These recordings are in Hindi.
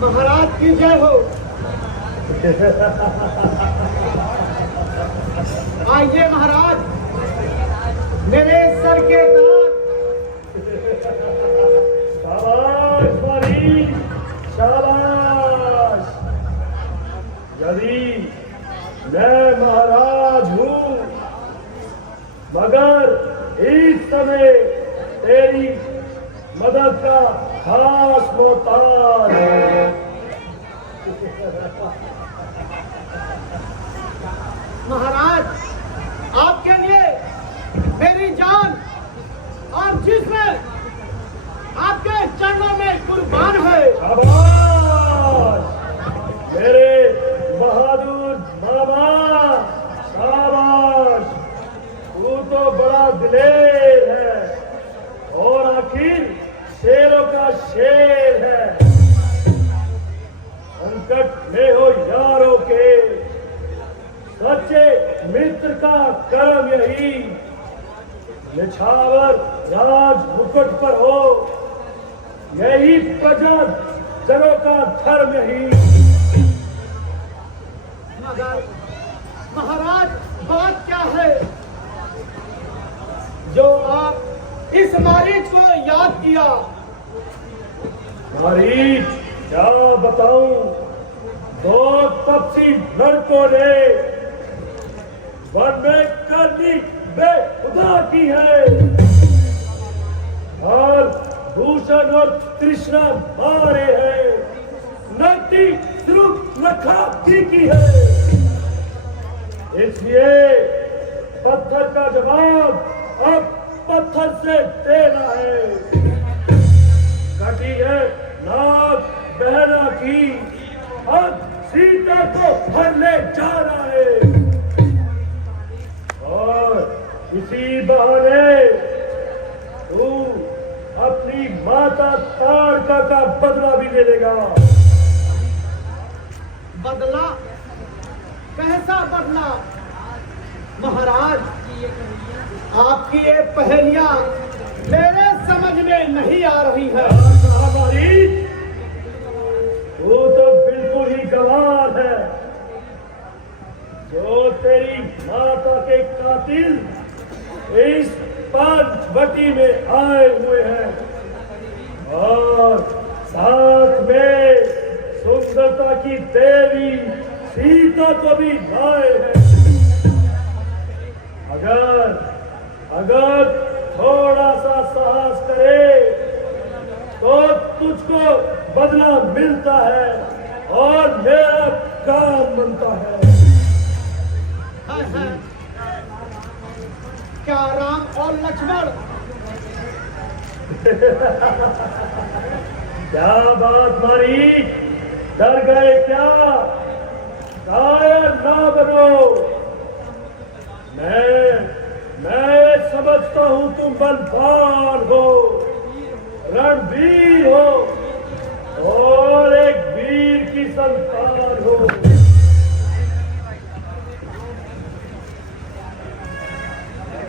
महाराज की जय हो। आइए महाराज, मेरे सर के दांत। शाबाश मारी, शाबाश। यदि मैं महाराज हूँ, मगर इस समय तेरी मदद का खास मोहताज है। महाराज, आपके लिए मेरी जान और जिस्म आपके चरणों में कुर्बान है। शाबाश मेरे बहादुर मामा, शाबाश। तू तो बड़ा दिलेर है और आखिर शेरों का शेर है। संकट में हो यारों के, सच्चे मित्र का कर्म यही। निछावर राज मुकुट पर हो, यही प्रजा जनों का धर्म यही। मगर महाराज, बात क्या है जो आप इस मारीच को याद किया? मारीच, क्या बताऊं। दो तपसी लड़कों ने वन में करनी बेखुदा की है और भूषण और कृष्णा मारे हैं। नटी ध्रुव नखाती की है। इसलिए पत्थर का जवाब अब पत्थर से देना है। कटी है नाक बहना की, अब सीता को भर ले जाना है। और इसी बहाने तू अपनी माता ताड़का का बदला भी ले लेगा। बदला? कैसा बदला? महाराज, आपकी ये पहेलियां मेरे समझ में नहीं आ रही है। वो तो बिल्कुल ही गवार है। जो तेरी माता के कातिल इस पंचवटी में आए हुए हैं और साथ में सुंदरता की देवी सीता को भी लाए हैं। अगर थोड़ा सा साहस करे तो तुझको बदला मिलता है और मेरा काम बनता है। क्या राम और लक्ष्मण? क्या बात मारी, डर गए क्या? कायर ना बनो। मैं समझता हूं तुम बलवान हो, रणवीर हो और एक वीर की संतान हो।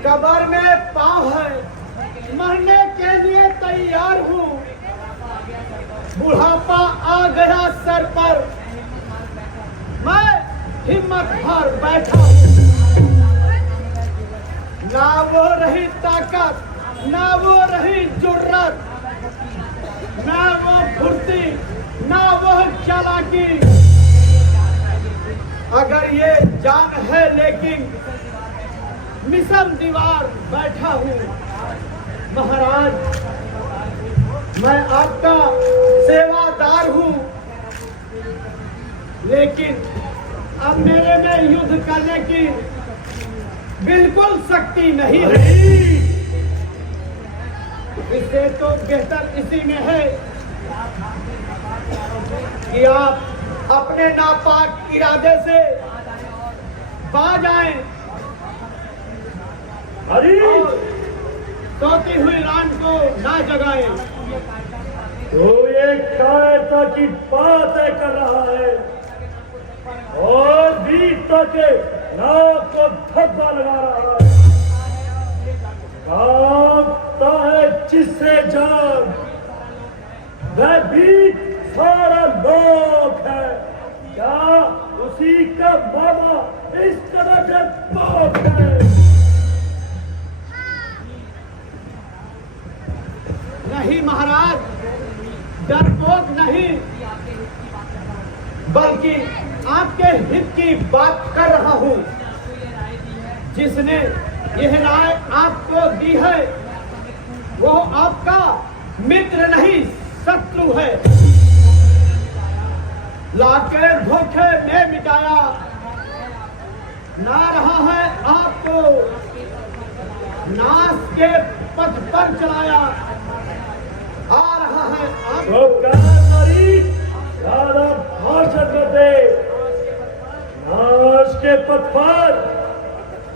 कब्र में पांव है, मरने के लिए तैयार हूँ। बुढ़ापा आ गया सर पर, मैं हिम्मत हार बैठा हूँ। ना वो रही ताकत, ना वो रही जुर्रत, ना वो फुर्ती, ना वो चालाकी। अगर ये जान है लेकिन मिशन दीवार बैठा हूँ। महाराज, मैं आपका सेवादार हूँ, लेकिन अब मेरे में युद्ध करने की बिल्कुल शक्ति नहीं है। इससे तो बेहतर इसी में है कि आप अपने नापाक इरादे से बाज आए और सोती हुई रान को ना जगाए। तो ये कायरता की बातें कर रहा है और वीरता के रात को धब्बा लगा रहा है, कांपता है जिससे जान, वह भी सारा लोक है। क्या उसी का मामा इस तरह से पाप है? नहीं महाराज, डरपोक नहीं, बल्कि आपके हित की बात कर रहा हूं। जिसने यह राय आपको दी है वो आपका मित्र नहीं शत्रु है। लाके धोखे में मिटाया ना रहा है आपको, नाश के पथ पर चलाया आ रहा है तो ज्यादा भाषण न दे। नाश के पथ पर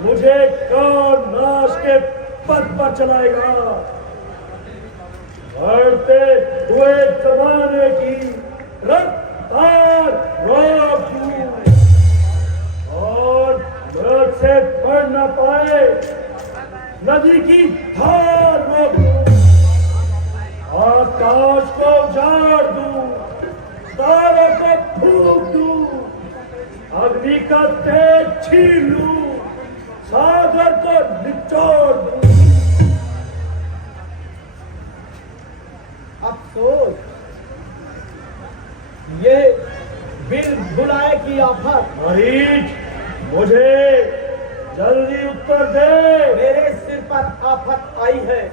मुझे कौन नाश के पथ पर चलाएगा? बढ़ते हुए जमाने की रफ्तार रोक दूं और मुझसे बढ़ न पाए नदी की धार रोक दूं, आकाश को उजाड़ दूं, तारों को फूंक दूं, अग्नि का तेज छीन लूं, सागर को निचोड़ दूं। अफसोस, ये बिल बुलाए की आफत। मरीच, मुझे जल्दी उत्तर दे। मेरे सिर पर आफत आई है।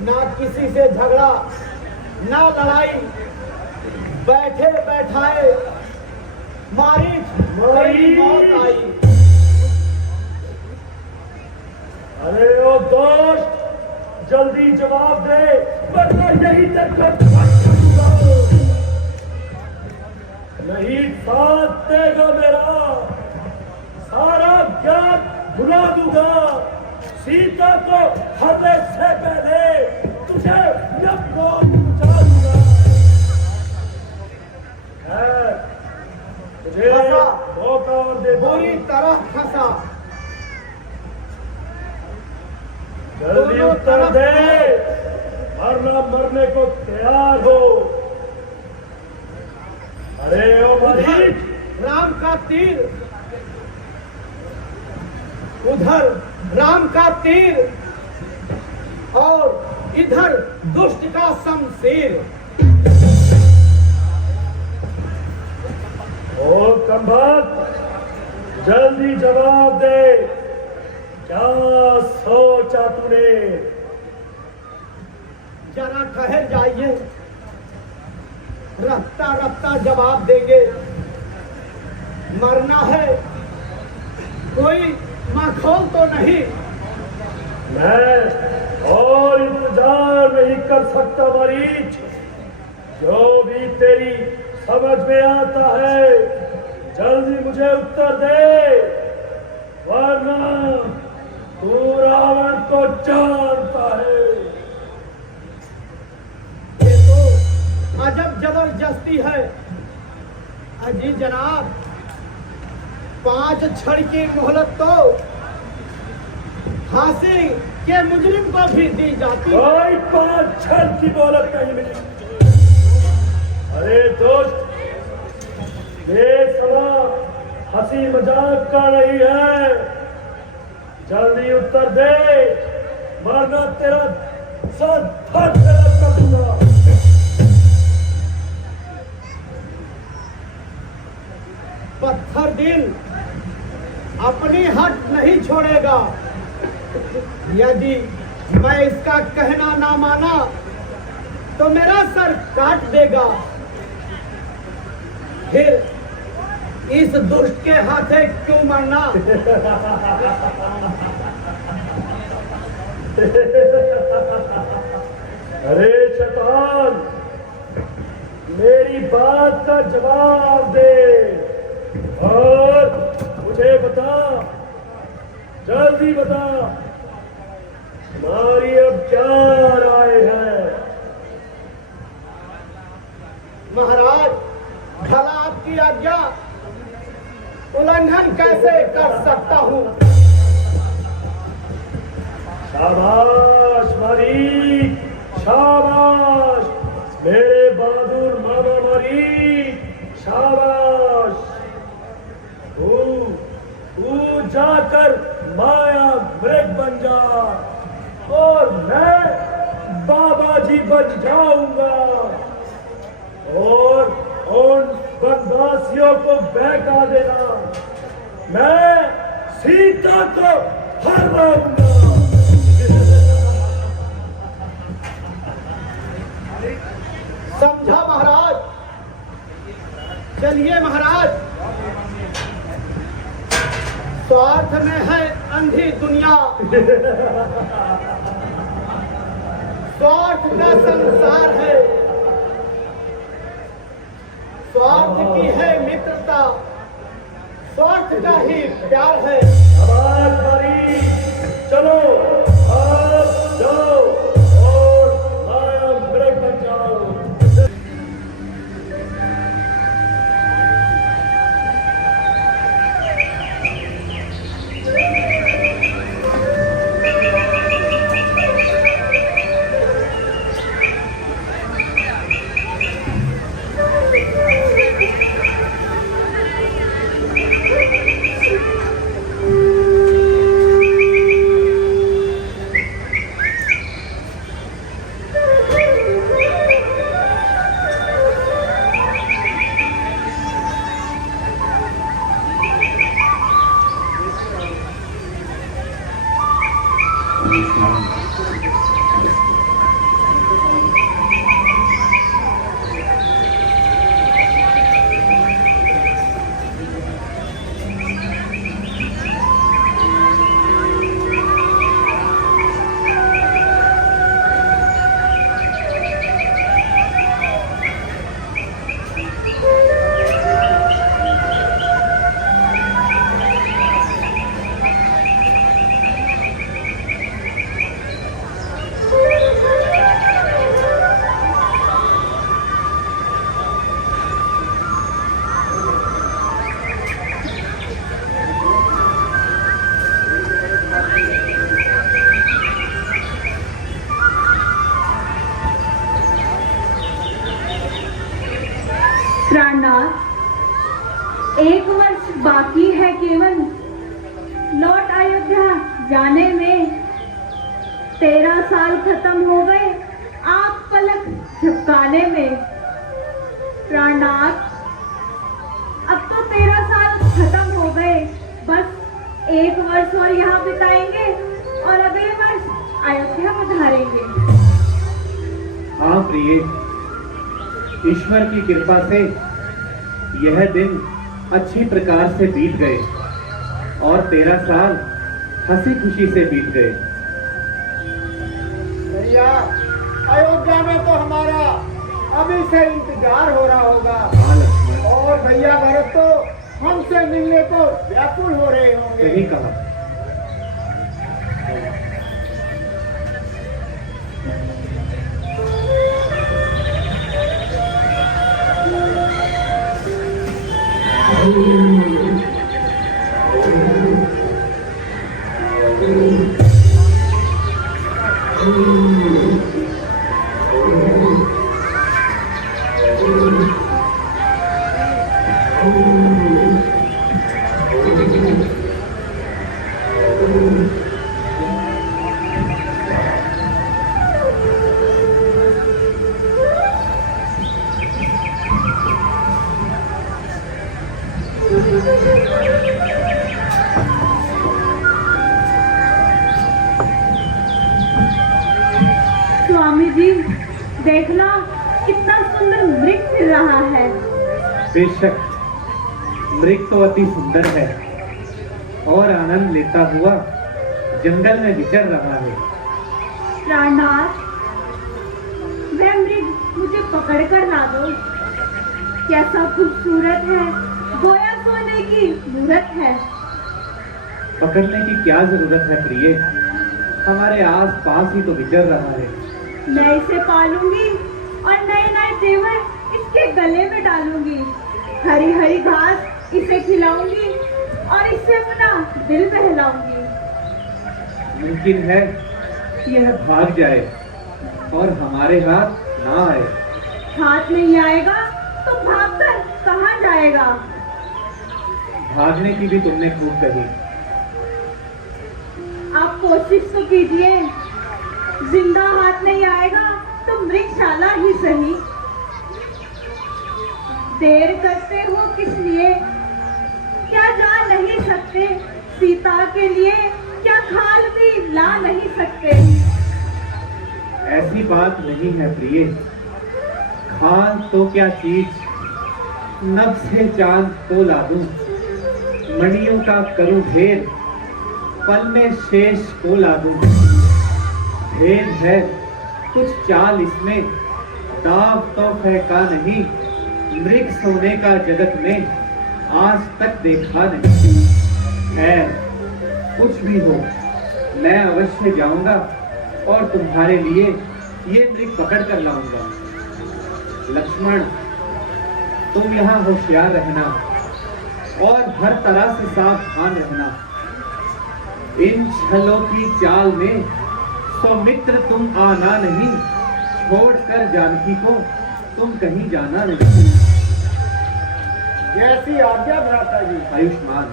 ना किसी से झगड़ा, ना लड़ाई, बैठे बैठाए मेरी मौत आई। अरे ओ दोस्त, जल्दी जवाब दे, वरना यही तक नहीं साथ देगा मेरा। सारा ज्ञान भुला दूंगा। सीता को हरने से पहले तुझे यमलोक पहुंचा दूंगा। तुझे मौका और दे पूरी तरह फंसा। जल्दी उत्तर दे, मरना मरने को तैयार हो। अरे ओ मरीज, राम का तीर, उधर राम का तीर और इधर दुष्ट का शमशीर। ओ कंभक, जल्दी जवाब दे, क्या सोचा तूने? जरा ठहर जाइए, रफ्ता रफ्ता जवाब देंगे। मरना है, कोई माखौल तो नहीं। मैं और इंतजार नहीं कर सकता मरीज। जो भी तेरी समझ में आता है जल्दी मुझे उत्तर दे, वरना तू रावण को जानता है। ये तो अजब जबरदस्ती है। अजी जनाब, 5 छड़ की मोहलत तो फांसी के मुजरिम को भी दी जाती है। कोई 5 छड़ की मोहलत नहीं मिली। अरे दोस्त, ये समा हंसी मजाक का नहीं है। जल्दी उत्तर दे, वरना तेरा सर फट कर दूंगा। पत्थर दिल अपनी हट नहीं छोड़ेगा। यदि मैं इसका कहना ना माना तो मेरा सर काट देगा। फिर इस दुष्ट के हाथे क्यों मरना? अरे शैतान, मेरी बात का जवाब दे और मुझे बता, जल्दी बता, हमारी अब क्या राय है? महाराज, भला आपकी आज्ञा। उल्लंघन कैसे कर सकता हूँ? शाबाश मरी, शाबाश मेरे बहादुर मामा मरी, शाबाश। तू जाकर माया मृग बन जा और मैं बाबा जी बन जाऊंगा और उन बनवासियों को बहका देना, मैं सीता को हराऊंगा। समझा महाराज? चलिए महाराज, स्वार्थ में है अंधी दुनिया, स्वार्थ का संसार है, स्वार्थ की है मित्रता, स्वार्थ का ही प्यार है। आवाज मारी, चलो आप जाओ और माया मृग बन जाओ। प्राणनाथ, 1 वर्ष बाकी है केवल लौट अयोध्या जाने में। 13 साल खत्म हो गए आप पलक झपकाने में। प्राणनाथ, अब तो 13 साल खत्म हो गए, बस 1 वर्ष और यहाँ बिताएंगे और अगले वर्ष अयोध्या पधारेंगे। हाँ प्रिय, ईश्वर की कृपा से यह दिन अच्छी प्रकार से बीत गए और 13 साल हंसी खुशी से बीत गए। भैया, अयोध्या में तो हमारा अभी से इंतजार हो रहा होगा हाँ लक्ष्मण, और भैया भरत तो हमसे मिलने को व्याकुल हो रहे होंगे। सही कहा। स्वामी जी, देखना कितना सुंदर मृग फिर रहा है। बेशक, मृग तो अति सुंदर है और आनंद लेता हुआ जंगल में विचर रहा है। प्राणनाथ, वह मृग मुझे पकड़ कर ला दो। कैसा खूबसूरत है, गोया सोने की मूरत है। पकड़ने की क्या जरूरत है प्रिय, हमारे आस पास ही तो विचर रहा है। मैं इसे पालूंगी और नए नए जेवर इसके गले में डालूंगी। हरी हरी घास इसे खिलाऊंगी और इससे अपना दिल बहलाऊंगी। मुमकिन है कि यह भाग जाए और हमारे हाथ ना आए। हाथ नहीं आएगा तो भागकर कहाँ जाएगा? भागने की भी तुमने खूब कही। आप कोशिश तो कीजिए। जिंदा हाथ नहीं आएगा तो मृगशाला ही सही। देर करते हो किस लिए? क्या जा नहीं सकते? सीता के लिए क्या खाल भी ला नहीं सकते? ऐसी बात नहीं है प्रिय। खाल तो क्या चीज, नभ से चांद तो ला दूं। मणियों का करूं ढेर, पल में शेष को ला दूं। भेद है कुछ चाल इसमें, दाव तो फेंका नहीं। मृग सोने का जगत में आज तक देखा नहीं। खैर कुछ भी हो, मैं अवश्य जाऊंगा और तुम्हारे लिए ये मृग पकड़ कर लाऊंगा। लक्ष्मण, तुम यहाँ होशियार रहना और हर तरह से सावधान रहना। इन छलों की चाल में सौमित्र तुम आना नहीं, छोड़कर जानकी को तुम कहीं जाना नहीं। जैसी आज्ञा भ्राता जी। आयुष्मान।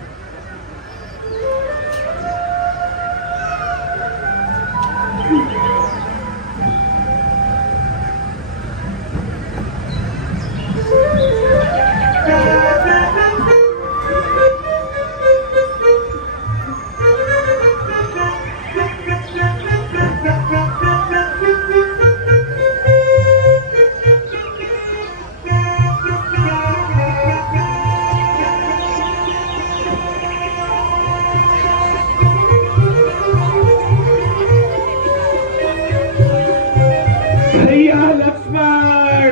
भैया लक्ष्मण,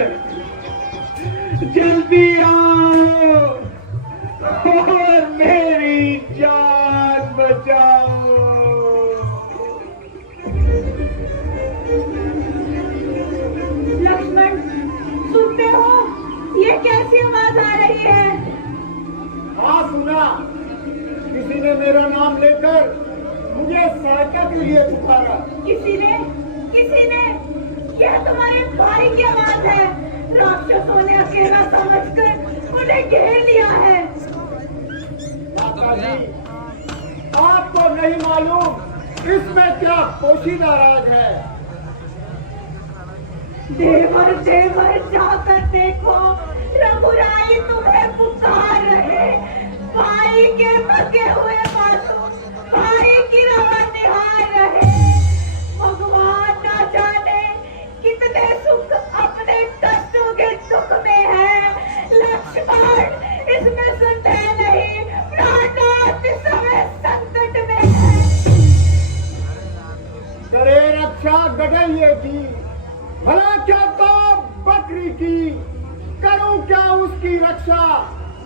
जल्दी आओ और मेरी जान बचाओ। लक्ष्मण, सुनते हो? ये कैसी आवाज आ रही है? हाँ सुना। किसी ने मेरा नाम लेकर मुझे सहायता के लिए पुकारा। किसी ने? यह तुम्हारे भाई की आवाज है। राक्षसों ने अकेला समझकर उन्हें घेर लिया है। माता जी, आपको नहीं मालूम इसमें क्या पोशीदा राज है। देवर जाकर देखो, रघुराई तुम्हें पुकार रहे। भाई के मगे हुए मासूम भाई की राह निहार रहे। भगवान ना जाने कितने सुख अपने कष्टों के दुख में है। लक्ष्मण, इसमें संदेह नहीं, प्राणनाथ इस समय संकट में है। करे रक्षा गड़ैये की, भला क्या तो बकरी की। करूं क्या उसकी रक्षा,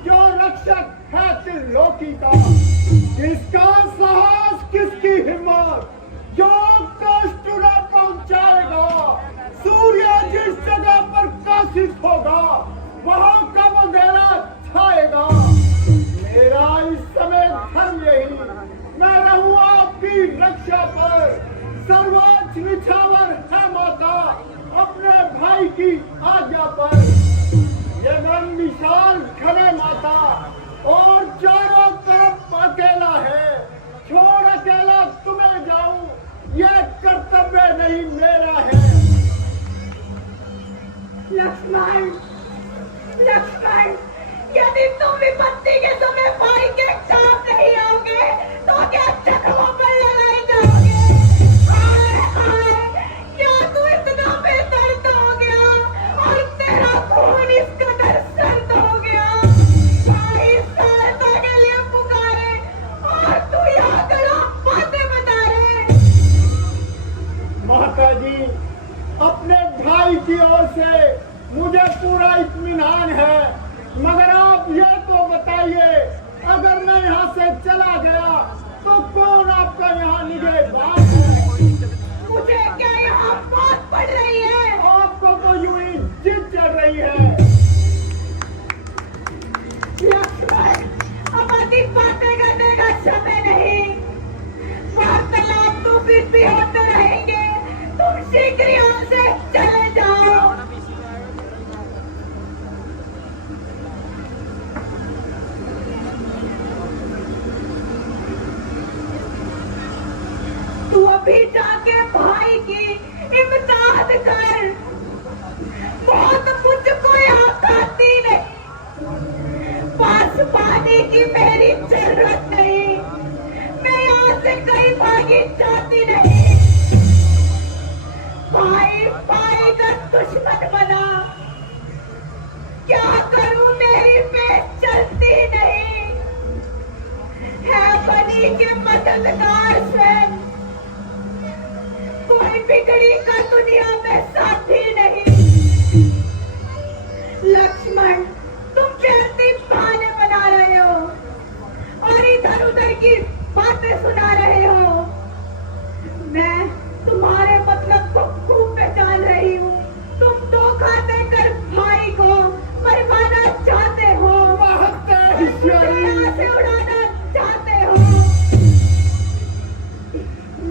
जो रक्षक है त्रिलोकी का। किसका साहस, किसकी हिम्मत, जो कष्ट न पहुंचाएगा। सूर्य जिस जगह पर काशित होगा, वहां कब अंधेरा छाएगा। मेरा इस समय धर्म यही, मैं रहूं आपकी रक्षा पर। सर्वोच्च निछावर है माता, अपने भाई की आज्ञा पर। ये मन विशाल घने माता, और चारों तरफ अकेला है। छोड़ अकेला तुम्हें जाऊं, यह कर्तव्य नहीं मेरा है। लक्ष्मण, यदि तुम विपत्ति के समय भाई के काम नहीं आओगे तो क्या जख्मों पर लड़ाई जाओगे? क्या तू इतना बेदर्द हो गया और तेरा खून इस कदर सर्द हो गया? भाई सहायता के लिए पुकारे और तू यहाँ करो बातें बता रहे। माता जी, अपने भाई की ओर से मुझे पूरा इत्मीनान है, मगर आप ये तो बताइए, अगर मैं यहाँ से चला गया तो कौन आपका यहाँ निगहबान है? मुझे क्या यहाँ बात पड़ रही है? आपको तो यूं ही जिद चढ़ रही है। लक्ष्मण, कष्टित भी होते रहेंगे। तुम शीघ्र यहाँ से चले जाओ। तू अभी जाके भाई की इमदाद कर। मौत मुझको यहाँ खाती नहीं, पास पाने की मेरी जरूरत नहीं। मैं यहाँ से कहीं भागी जाती नहीं। भाई भाई का दुश्मन बना, क्या करूं मेरी पेट चलती नहीं है। बनी के मददगार से कोई बिगड़ी का दुनिया में साथी नहीं। लक्ष्मण, तुम व्यर्थ बहाने बना रहे हो और इधर उधर की बातें सुना रहे हो। मैं तुम्हारे मतलब को खूब पहचान रही हूँ। तुम धोखा देकर भाई को मरवाना चाहते हो, यहाँ से उड़ाना चाहते हो।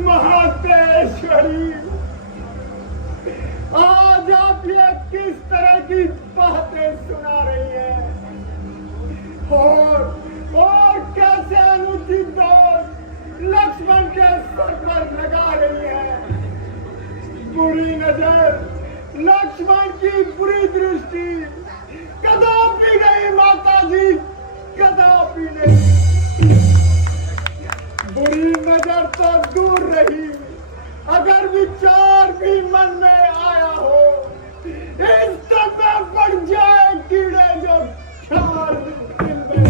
महातेश्वरी, आज आप ये किस तरह की बातें सुना रही हैं और कैसे अनुचित दोष लक्ष्मण के सर पर लगा रही है। बुरी नजर, लक्ष्मण की बुरी दृष्टि कदापि नहीं माता जी, कदापि नहीं। बुरी नजर तो दूर रही, अगर विचार भी मन में आया हो, इस तरह पड़ जाए कीड़े जो 4 दिन में।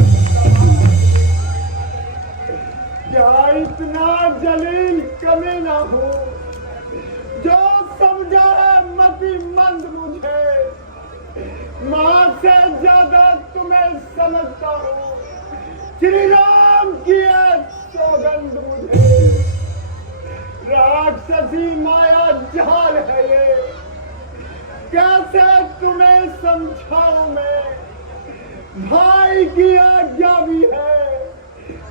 क्या इतना जलील कमी ना हो जो समझा है मति मंद मुझे। मां से ज्यादा तुम्हें समझता हूँ, श्री राम की सौगंध मुझे। राक्षसी माया जाल है ये, कैसे तुम्हें समझाऊं मैं। भाई की आज्ञा भी है,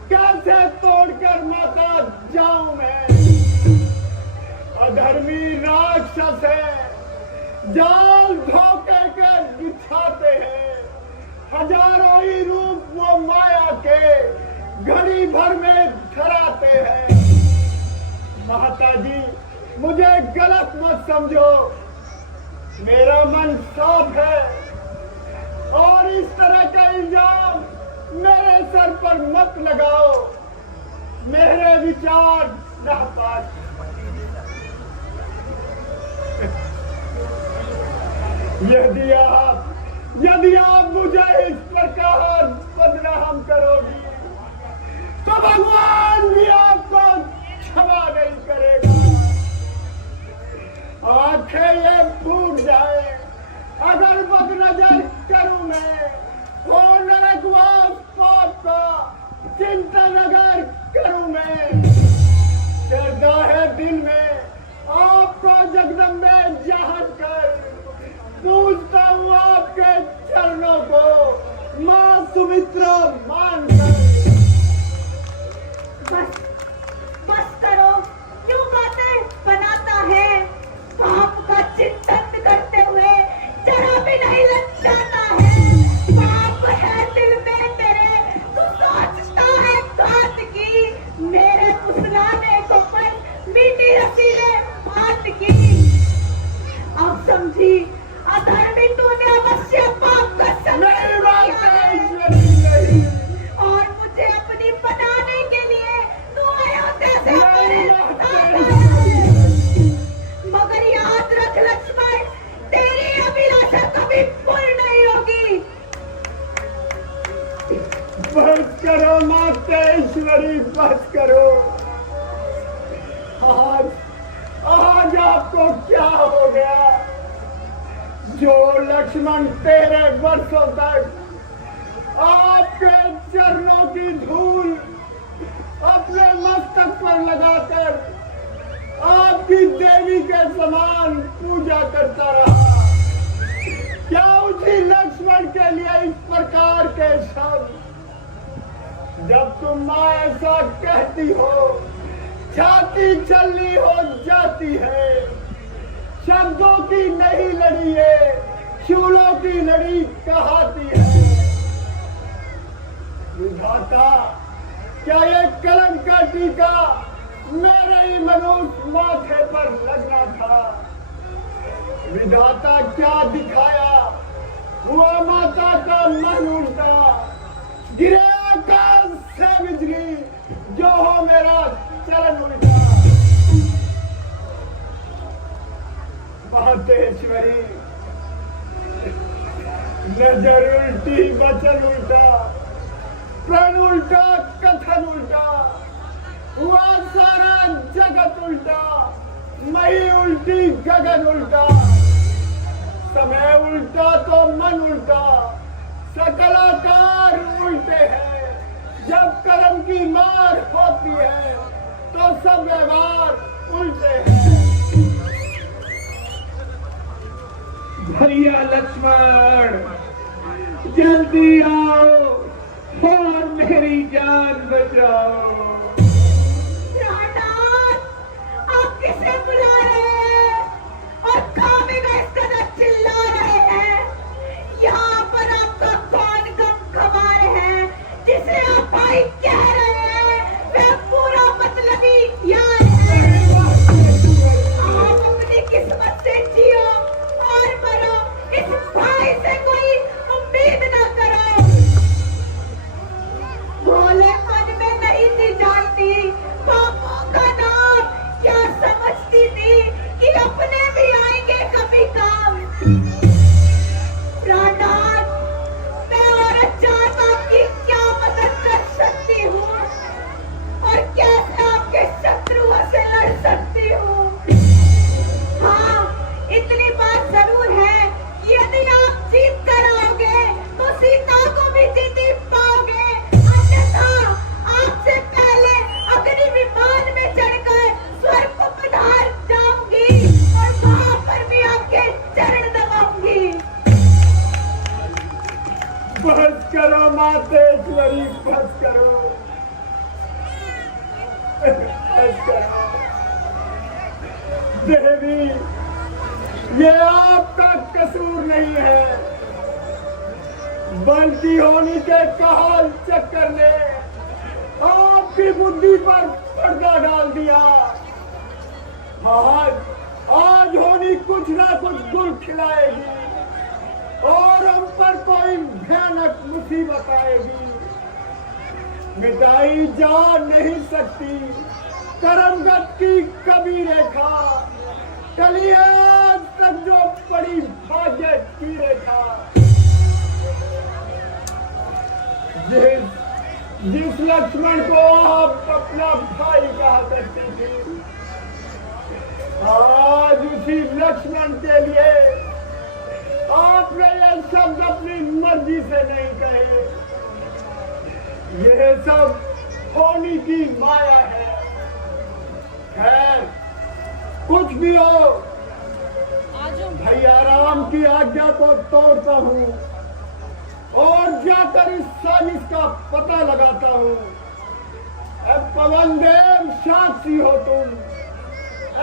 कैसे तोड़कर माता जाऊं मैं। अधर्मी राक्षस है, जाल धोखे के बिछाते हैं। हजारों ही रूप वो माया के घड़ी भर में धराते हैं। माता जी, मुझे गलत मत समझो, मेरा मन साफ है और इस तरह का इल्जाम मेरे सर पर मत लगाओ। मेरे विचार नापाक। यदि आप मुझे इस प्रकार बदनाम करोगी तो भगवान भी आपको क्षमा नहीं करेगा। आंखें ये फूट जाए अगर बदनजर करूं मैं, और नरकवास पाप का चिंतन अगर करूं मैं। श्रद्धा दिल में आपको जगदम्बे जान कर पूजता हूँ आपके चरणों को मां सुमित्रा मानकर। बस करो, क्यों बातें बनाता है। पाप का चिंतन करते हुए जरा भी नहीं लज्जाता है। पाप है दिल में तेरे, तू सोचता है घात की। मेरे फुसलाने को पर मीठी रसीले बात की। अब समझी, अधर्मी तूने अवश्य पाप का संकल्प किया है और मुझे अपनी बनाने के लिए तू अयोध्या से मेरे साथ आया है। मगर याद रख लक्ष्मण, तेरी अभिलाषा कभी पूर्ण नहीं होगी। बस करो मातेश्वरी, बस करो। आज आपको क्या हो गया जो लक्ष्मण तेरे वर्षों तक आपके चरणों की धूल अपने मस्तक पर लगाकर आपकी देवी के समान पूजा करता रहा। क्या उसी लक्ष्मण के लिए इस प्रकार के शब्द? जब तुम मां ऐसा कहती हो छाती चलनी हो जाती है, शब्दों की नहीं लड़ी है, शूलों की लड़ी कहाती है। विधाता, क्या ये कलंक का टीका मेरे ही मनुष्य माथे पर लगना था? विधाता क्या दिखाया, हुआ माता का मन उल्टा, गिरे आकाश से बिजली, जो हो मेरा चरण उल्टा। मातेश्वरी, नजर उल्टी, वचन उल्टा, प्रण उल्टा, कथन उल्टा, हुआ सारा जगत उल्टा, मई उल्टी, गगन उल्टा, समय उल्टा तो मन उल्टा, सकल आकार उल्टे हैं। जब कर्म की मार होती है तो सब व्यवहार उल्टे हैं। भैया लक्ष्मण, जल्दी आओ और मेरी जान बचाओ। रानाथ, आप किसे बुला रहे हैं और कामे का इस कदर चिल्ला रहे हैं? यहाँ पर आपका कौन गम खमा रहे हैं? जिसे आप भाई कह रहे हैं वह पूरा मतलबी यार है। आप अपनी किस्मत से जियो और मरो, इस भाई से कोई उम्मीद न करो। भोले मन में नहीं थी जानती पापों का नाम, क्या समझती थी कि अपने भी आएंगे कभी काम। रानाथ, मैं औरत जात आपकी क्या मदद कर सकती हूँ और कैसे आपके शत्रुओं से लड़ सकती हूँ? हाँ, इतनी बात जरूर है कि यदि आप जीत कर आओगे तो सीता को भी जीत पाओगे, अन्यथा आपसे पहले अग्नि विमान में चढ़कर स्वर्ग को पधार जाऊंगी और वहां पर भी आपके चरण दबाऊंगी। बस करो मातेश्वरी, बस करो, बस करो। देवी, ये आपका कसूर नहीं है, बल्कि होनी के कहल चक्कर ने आपकी बुद्धि पर पर्दा डाल दिया। आज होनी कुछ ना कुछ गुल खिलाएगी और हम पर कोई भयानक मुसीबत आएगी। मिटाई जा नहीं सकती कर्मगत की कभी रेखा, चलिए आज तक जो पड़ी भाग्य की रेखा। जिस लक्ष्मण को आप अपना भाई कहा करते थे, आज उसी लक्ष्मण के लिए आपने ये शब्द अपनी मर्जी से नहीं कहे। यह सब होनी की माया है। खैर, कुछ भी हो, भैया राम की आज्ञा को तोड़ता हूँ और जाकर इस साजिश का पता लगाता हूँ। अब पवन देव साक्षी हो तुम,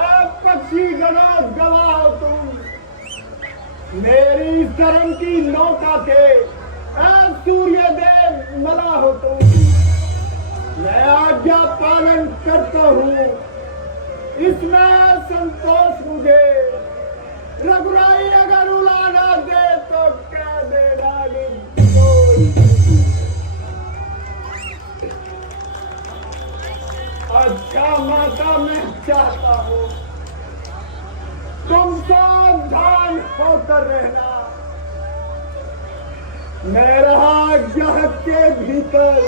अब पक्षी गणों गवाह हो तुम, मेरी धर्म की नौका के अब सूर्य देव मला हो तुम। मैं आज्ञा पालन करता हूँ, इसमें संतोष मुझे। रघुराई अगर उलाना दे तो कह देना अच्छा माता, मैं चाहता हूँ तुम सावधान होकर रहना। मैं रहा ग्रह के भीतर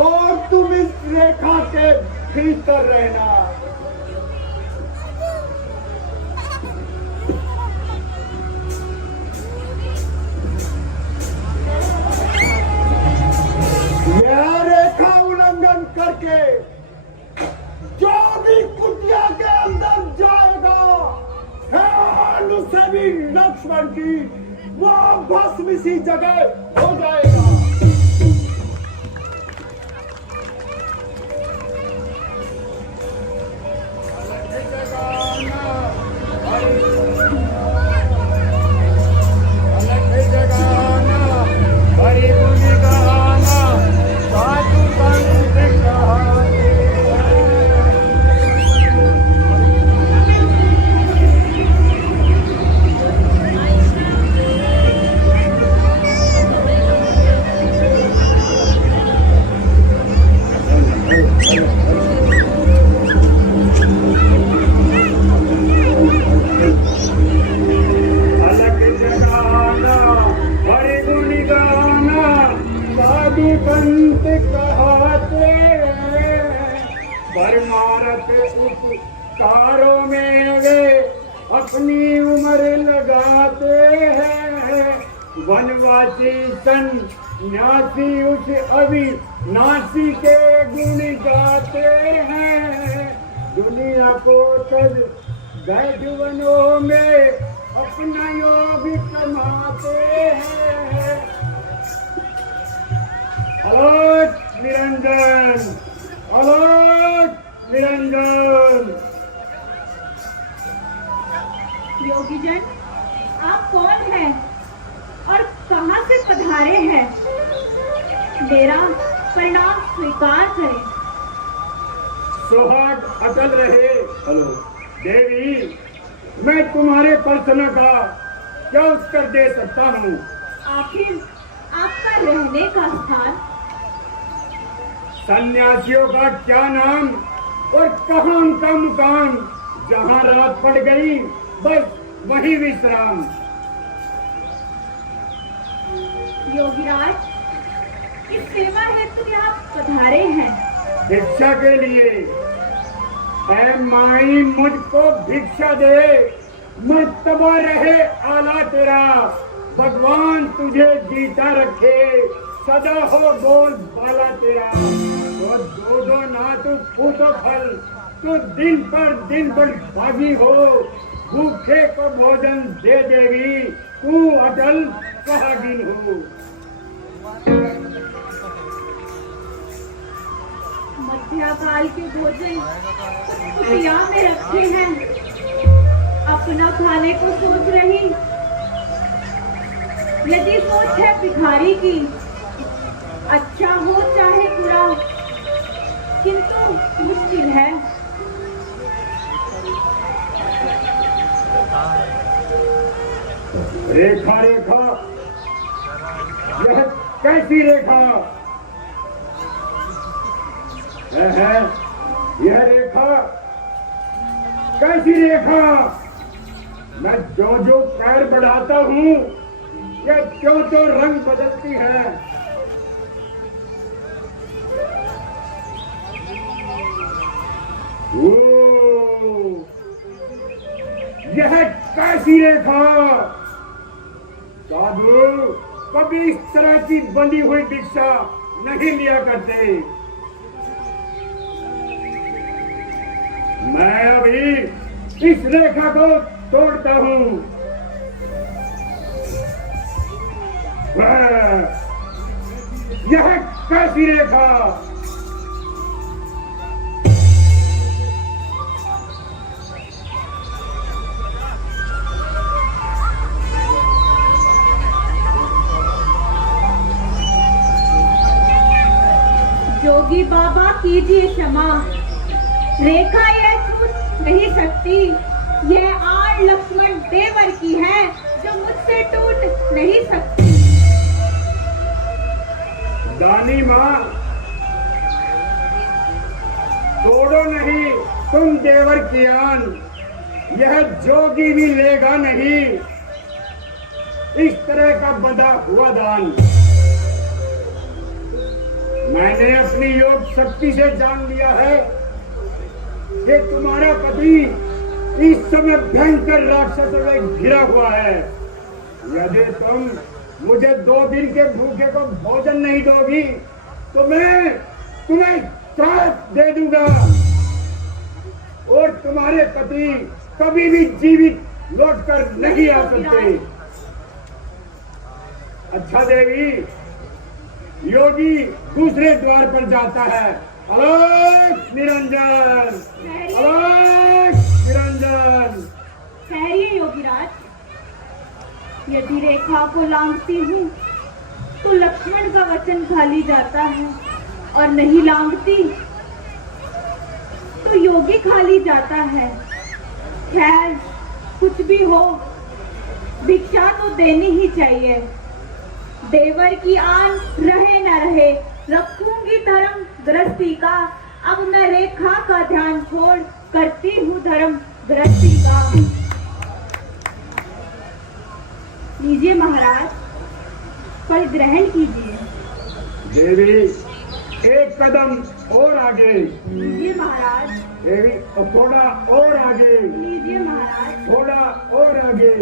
और तुम इस रेखा के भीतर रहना। यह रेखा उल्लंघन करके जो भी कुटिया के अंदर जाएगा, उससे भी लक्ष्मण की वो भस्म इसी जगह हो जाएगा। भांति पंत कहते हैं, परमारथ उपकारों में वे अपनी उम्र लगाते हैं। वनवासी सन्यासी उस अविनाशी के गुण गाते हैं। दुनिया को तज बैठ वनों में अपना योग कमाते हैं। अलोक निरंजन, अलोक निरंजन। योगीजन, आप कौन हैं और कहां से पधारे हैं? मेरा प्रणाम स्वीकार करें। सुहाग अटल रहे। हेलो देवी, मैं तुम्हारे प्रश्न का क्या उत्तर दे सकता हूँ? आखिर आपका रहने का स्थान? सन्यासियों का क्या नाम और कहाँ उनका मुकाम? जहाँ रात पड़ गई बस वही विश्राम। योगीराज, किस सेवा हेतु यहाँ पधारे हैं? भिक्षा के लिए। ऐ माई, मुझको भिक्षा दे, मर्तबा रहे आला तेरा। भगवान तुझे जीता रखे, सदा हो बोल बाला तेरा। तो दो ना तू फूटो फल, तू दिन पर भागी हो। भूखे को भोजन दे देवी, तू अटल सुहागिन हो। मध्याकाल के भोजन कुटिया में रखे हैं, अपना खाने को सोच रही। यदि सोच है भिखारी की, अच्छा हो चाहे बुरा, किंतु मुश्किल है। रेखा रेखा, यह कैसी रेखा है? यह रेखा कैसी रेखा? मैं जो पैर बढ़ाता हूँ, यह क्यों रंग बदलती है। ओ, यह कैसी रेखा? साधु कभी इस तरह की बंधी हुई भिक्षा नहीं लिया करते। मैं अभी इस रेखा को तोड़ता हूँ। यह कैसी रेखा? जोगी बाबा कीजिए क्षमा, रेखा यह छूट नहीं सकती। यह आड़ लक्ष्मण देवर की है, जो मुझसे टूट नहीं सकती। दानी माँ, तोड़ो नहीं तुम देवर की आन, यह जोगी भी लेगा नहीं इस तरह का बंधा हुआ दान। मैंने अपनी योग शक्ति से जान लिया है कि तुम्हारा पति इस समय भयंकर राक्षसों में घिरा हुआ है। यदि तुम मुझे 2 दिन के भूखे को भोजन नहीं दोगी तो मैं तुम्हें श्राप दे दूंगा और तुम्हारे पति कभी भी जीवित लौटकर नहीं आ सकते। अच्छा देवी, योगी दूसरे द्वार पर जाता है। अलोक निरंजन, अलोक निरंजन। ठहरिए योगीराज, यदि रेखा को लांघती हूँ तो लक्ष्मण का वचन खाली जाता है, और नहीं लांघती तो योगी खाली जाता है। खैर कुछ भी हो, भिक्षा तो देनी ही चाहिए। देवर की आन रहे न रहे, रखूंगी धर्म गृहस्थी का। अब मैं रेखा का ध्यान छोड़ करती हूँ धर्म गृहस्थी का। लीजिए महाराज, फल ग्रहण कीजिए। देवी एक कदम और आगे। लीजिए महाराज। देवी थोड़ा और आगे। लीजिए महाराज। थोड़ा और आगे।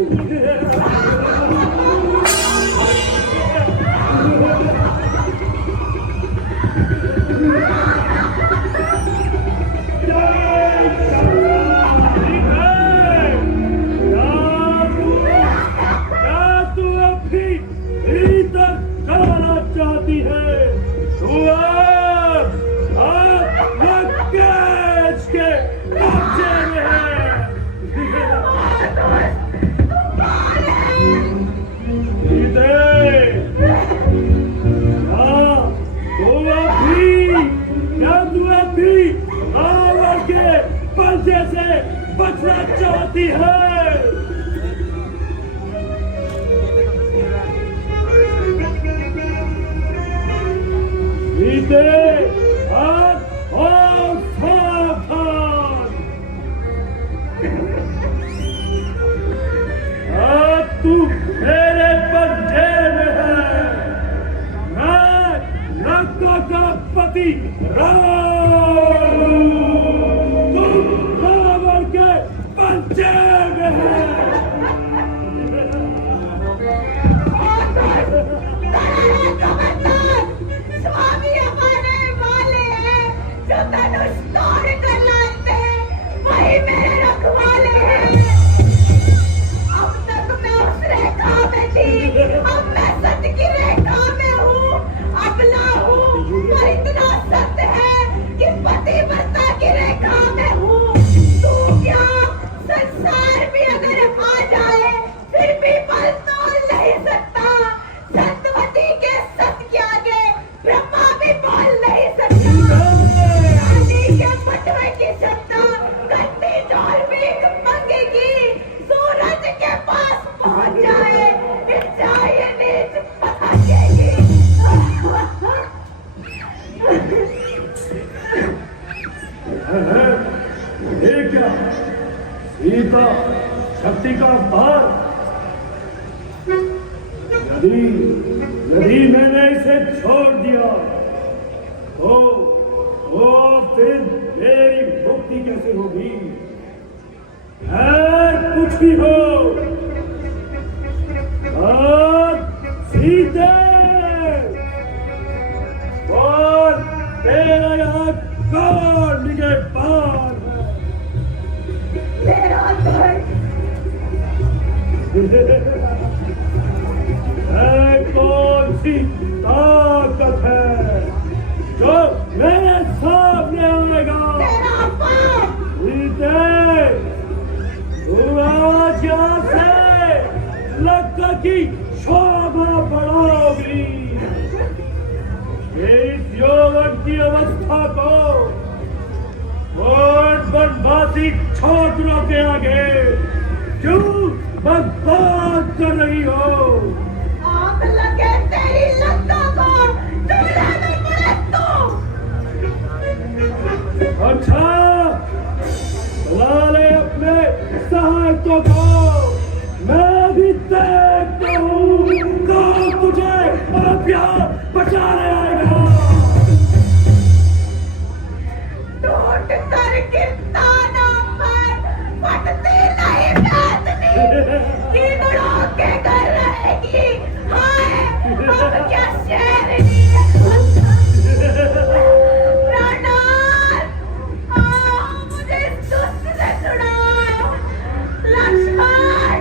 चाहती है तू अब लकेश के कब्जे में है। तू अभी रावण के पंजे से बचना चाहती है। तू मेरे पंजे में है। मैं लंका का पति रावण, तू रावण के पंजे में है। स्वामी हमारे वाले हैं जो धनुष तोड़ कर लाते हैं, वही मेरे रखवाले हैं। अब तक मैं उस रेखा में थी, अब मैं सत्य की रेखा में हूँ। अबला हूँ पर इतना सत्य है कि पतिव्रता की रेखा में हूँ। तू क्या संसार भी अगर आ जाए फिर भी बल तोड़ नहीं सकता। सत्यवती के सत्य के आगे ब्रह्मा भी बोल नहीं सकता। रानी के बटवे की क्षमता गंदी डोल भी मंगेगी। सूरज के पास पहुंच जाए जाए नीच पहुंचेगी। ये क्या सीता शक्ति का अवतार? यदि मैंने इसे छोड़ दिया तो फिर मेरी मुक्ति कैसे होगी? कुछ भी हो, सीते और तेरा यहाँ कौन निगहबान है? मेरा दर्द कौन सी ताकत है जो मेरे सामने आएगा? तेरा पाप। तुम आज यहाँ से लंका की शोभा बढ़ाओगी। इस यौवन की अवस्था को और बनवासी छात्रों के आगे क्यों बर्बाद कर रही हो? आग लगे तेरी लंका को, चूल्हे में पड़े तू। अच्छा, बुला ले अपने सहायकों को, मैं भी देखता हूँ कौन तुझे अब यहाँ बचाने आएगा। टूट कर गिरता ना पर फटती नहीं बैठनी। कीड़ों के घर रहेगी, हाय अब क्या शेरनी। प्राणनाथ, आओ मुझे इस दुष्ट से छुड़ाओ। लक्ष्मण,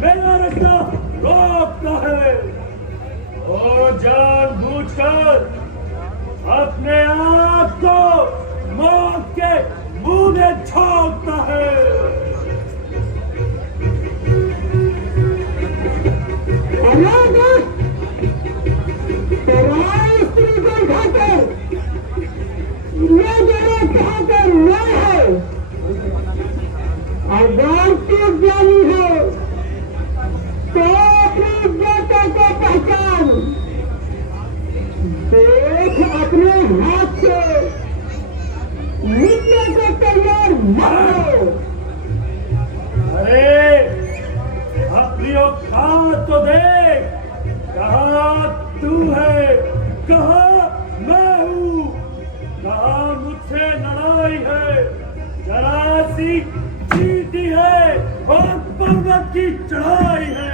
मेरा रास्ता रोकता है और जानबूझकर अपने आप को मौत के मुंह में झोंकता है। अगर तू ज्ञानी है तो अपनी बेटे को पहचान, देख अपने हाथ से मिलने को तैयार मत हो। अरे अपनी औकात तो देख, कहाँ तू है, कहाँ मैं हूँ, कहाँ मुझसे लड़ाई है, जरा सी जीती है और पर्वत की चढ़ाई है।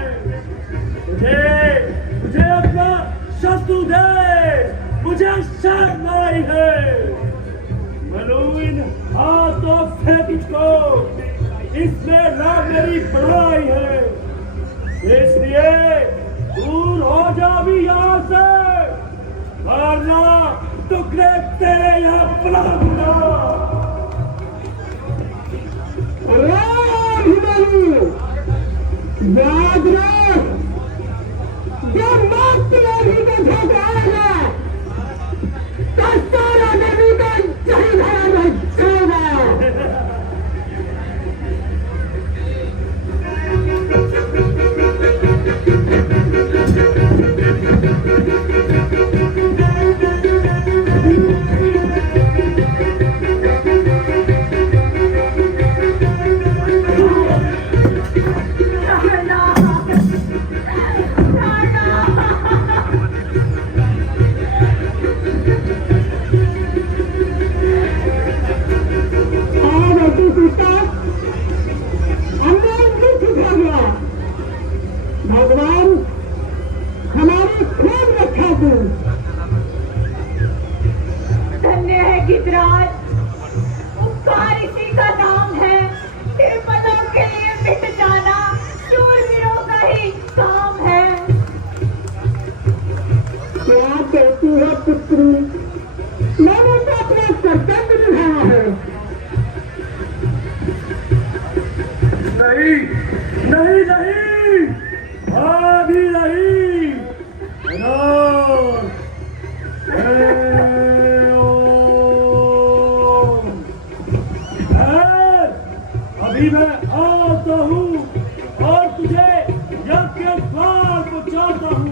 तुझे अपना शत्रु दे, मुझे शर्म आई है। मनु इन हाथों से तुझको, इसमें ना मेरी बड़ाई है, इसलिए दूर हो जा भी यहाँ से, वरना टुकड़े तेरे यहाँ पलाऊंगा। याद रख, जब मौत नदी का झोंका आएगा तो सारा नदी का जही भरा में जाएगा। भगवान हमारी खून रखा तू। धन्य है गिरिराज, उपकार इसी का नाम है। तिरुपतों के लिए मिट जाना शूरवीरों का ही काम है। क्या कहती है पुत्री, मैंने तो अपना कर्तव्य निभाया है। नहीं नहीं नहीं, अभी नहीं। अभी मैं आता हूँ और तुझे यज्ञ के द्वार पहुँचाता हूँ।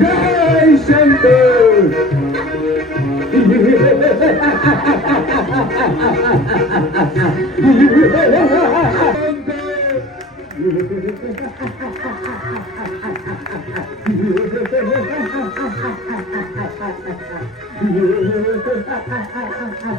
जय शंकर।